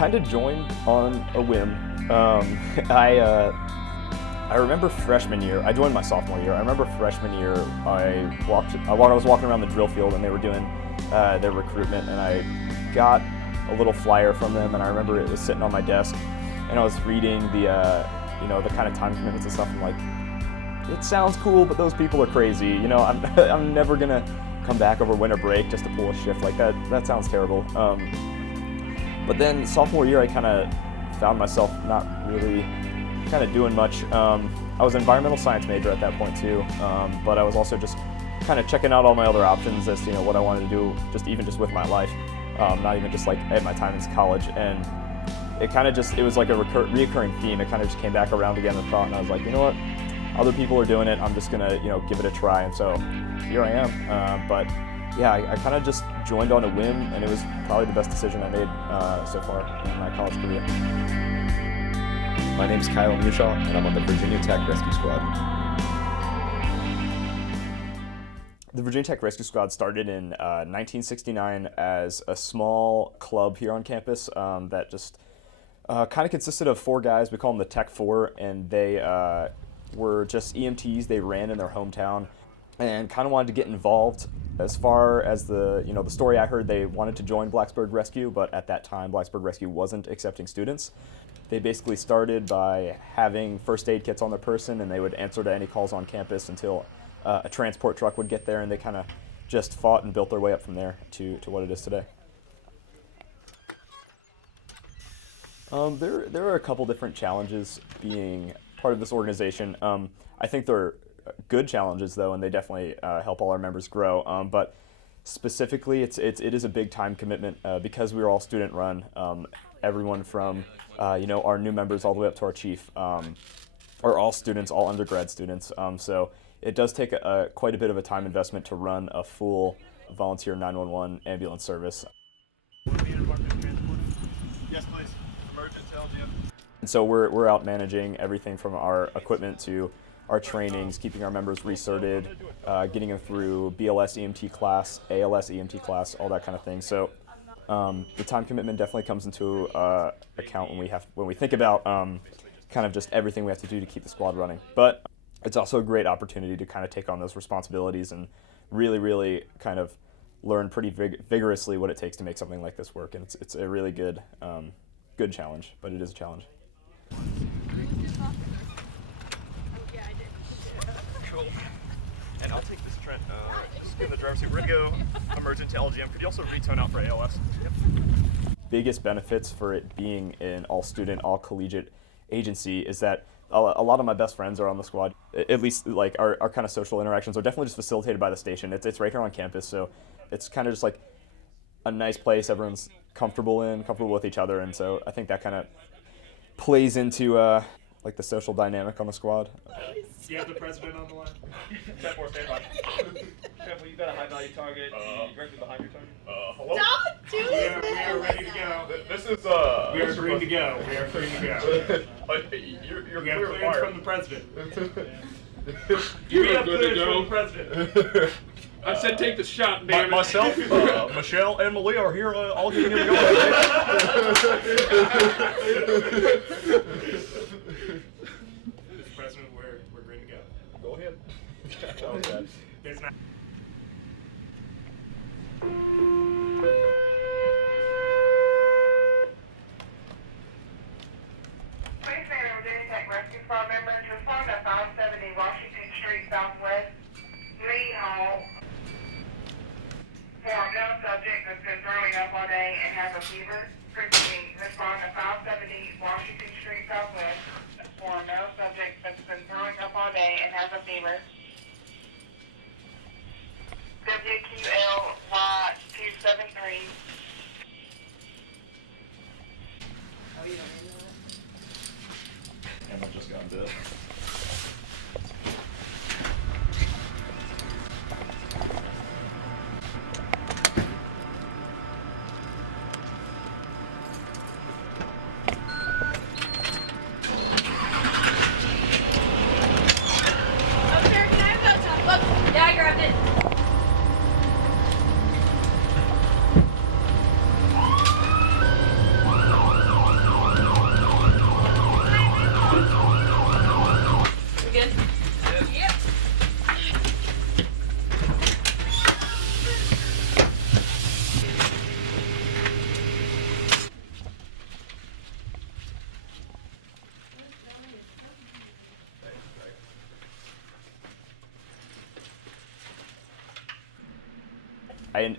kind of joined on a whim. I remember freshman year. I joined my sophomore year. I remember freshman year. I was walking around the drill field and they were doing their recruitment, and I got a little flyer from them, and I remember it was sitting on my desk, and I was reading the the kind of time commitments and stuff. I'm like, it sounds cool, but those people are crazy. You know, I'm never gonna come back over winter break just to pull a shift like that. That sounds terrible. But then sophomore year, I kind of found myself not really kind of doing much. I was an environmental science major at that point too, but I was also just kind of checking out all my other options as to what I wanted to do, just with my life, not even just like at my time in college. And it kind of it was like a reoccurring theme. It kind of just came back around again with thought, and I was like, you know what? Other people are doing it. I'm just gonna give it a try. And so here I am. But yeah, I kind of just joined on a whim, and it was probably the best decision I made so far in my college career. My name is Kyle Mewshaw, and I'm on the Virginia Tech Rescue Squad. The Virginia Tech Rescue Squad started in 1969 as a small club here on campus that just kind of consisted of 4 guys. We call them the Tech 4, and they were just EMTs. They ran in their hometown and kind of wanted to get involved. As far as the story I heard, they wanted to join Blacksburg Rescue, but at that time Blacksburg Rescue wasn't accepting students. They basically started by having first aid kits on their person, and they would answer to any calls on campus until a transport truck would get there, and they kind of just fought and built their way up from there to what it is today. There are a couple different challenges being part of this organization. I think they're good challenges though, and they definitely help all our members grow. But specifically, it is a big time commitment because we are all student run. Everyone from our new members all the way up to our chief are all students, all undergrad students. So it does take quite a bit of a time investment to run a full volunteer 911 ambulance service. Yes, please. Emergent LGM. And so we're out managing everything from our equipment to our trainings, keeping our members recerted, getting them through BLS EMT class, ALS EMT class, all that kind of thing. So the time commitment definitely comes into account when we think about kind of just everything we have to do to keep the squad running. But it's also a great opportunity to kind of take on those responsibilities and really, really kind of learn pretty vigorously what it takes to make something like this work. And it's a really good challenge, but it is a challenge. Cool. And I'll take this, Trent. Just go in the driver's seat. We're going to go emergent to LGM. Could you also retone out for ALS? Yep. Biggest benefits for it being an all-student, all-collegiate agency is that a lot of my best friends are on the squad. At least like our kind of social interactions are definitely just facilitated by the station. It's right here on campus, so it's kind of just like a nice place everyone's comfortable with each other, and so I think that kind of plays into like the social dynamic on the squad. You have the president on the line. 10-4, stand by. Careful, you got a high value target. Directly behind your target. Hello? Don't do this! We are ready to go. This is We are free to go. We are free to go. You're We have clear clearance fire. from the president. You have good to clearance go. from the president. I said take the shot, damn it. Myself, Michelle, and Malia are here all getting him going. Mr. President, we're green to go. Go ahead. There's not. Please say the Virginia Tech Rescue Squad members respond to 570 Washington Street Southwest, Lee Hall, for a male subject that's been throwing up all day and has a fever. Repeating, respond to 570 Washington Street Southwest for a male subject that's been throwing up all day and has a fever. WQLY 273. And I've just gotten to it. Yeah, I grabbed it.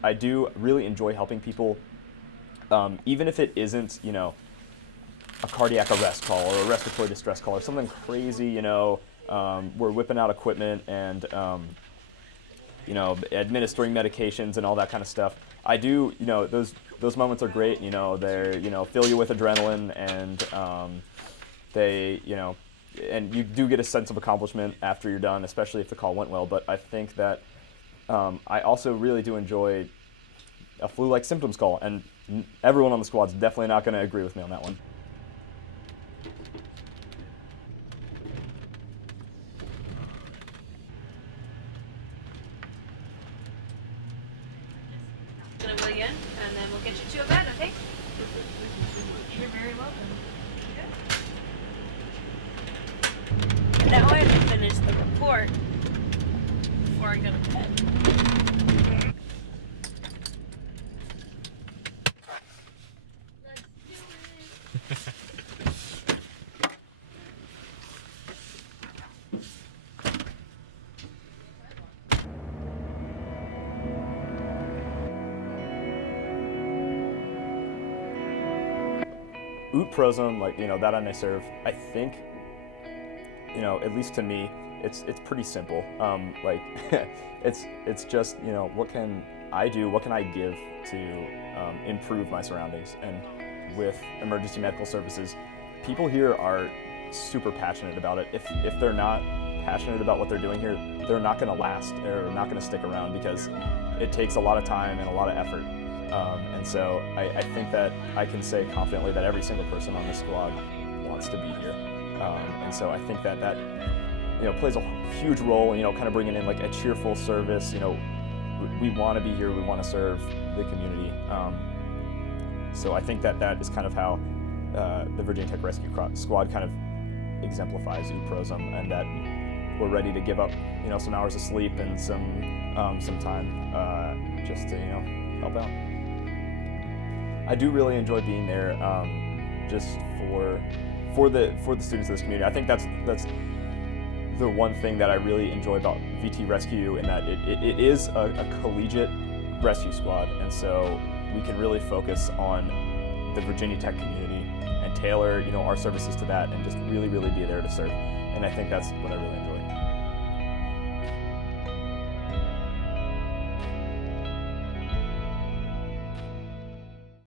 I do really enjoy helping people, even if it isn't, you know, a cardiac arrest call or a respiratory distress call or something crazy, you know. We're whipping out equipment and, you know, administering medications and all that kind of stuff. I do, you know, those moments are great. You know, they're, you know, fill you with adrenaline, and they, you know, and you do get a sense of accomplishment after you're done, especially if the call went well. But I think that I also really do enjoy a flu-like symptoms call, and everyone on the squad's definitely not going to agree with me on that one. Gonna wheel you in, and then we'll get you to a bed, okay? You're very welcome. Good. Now I have to finish the report before I go to bed. Let's do it. Prosim, like, you know, that I may serve, I think, you know, at least to me, it's pretty simple. Like, it's just, you know, what can I do, what can I give to improve my surroundings? And with emergency medical services, people here are super passionate about it. If they're not passionate about what they're doing here, they're not going to last, they're not going to stick around, because it takes a lot of time and a lot of effort. And so I think that I can say confidently that every single person on this squad wants to be here. And so I think that you know, plays a huge role, you know, kind of bringing in like a cheerful service. You know, we want to be here, we want to serve the community. So I think that is kind of how the Virginia Tech Rescue Squad kind of exemplifies Prosim, and that we're ready to give up, you know, some hours of sleep and some time just to, you know, help out. I do really enjoy being there, just for the students of this community. I think that's the one thing that I really enjoy about VT Rescue, in that it is a collegiate rescue squad, and so we can really focus on the Virginia Tech community and tailor, you know, our services to that, and just really be there to serve. And I think that's what I really enjoy.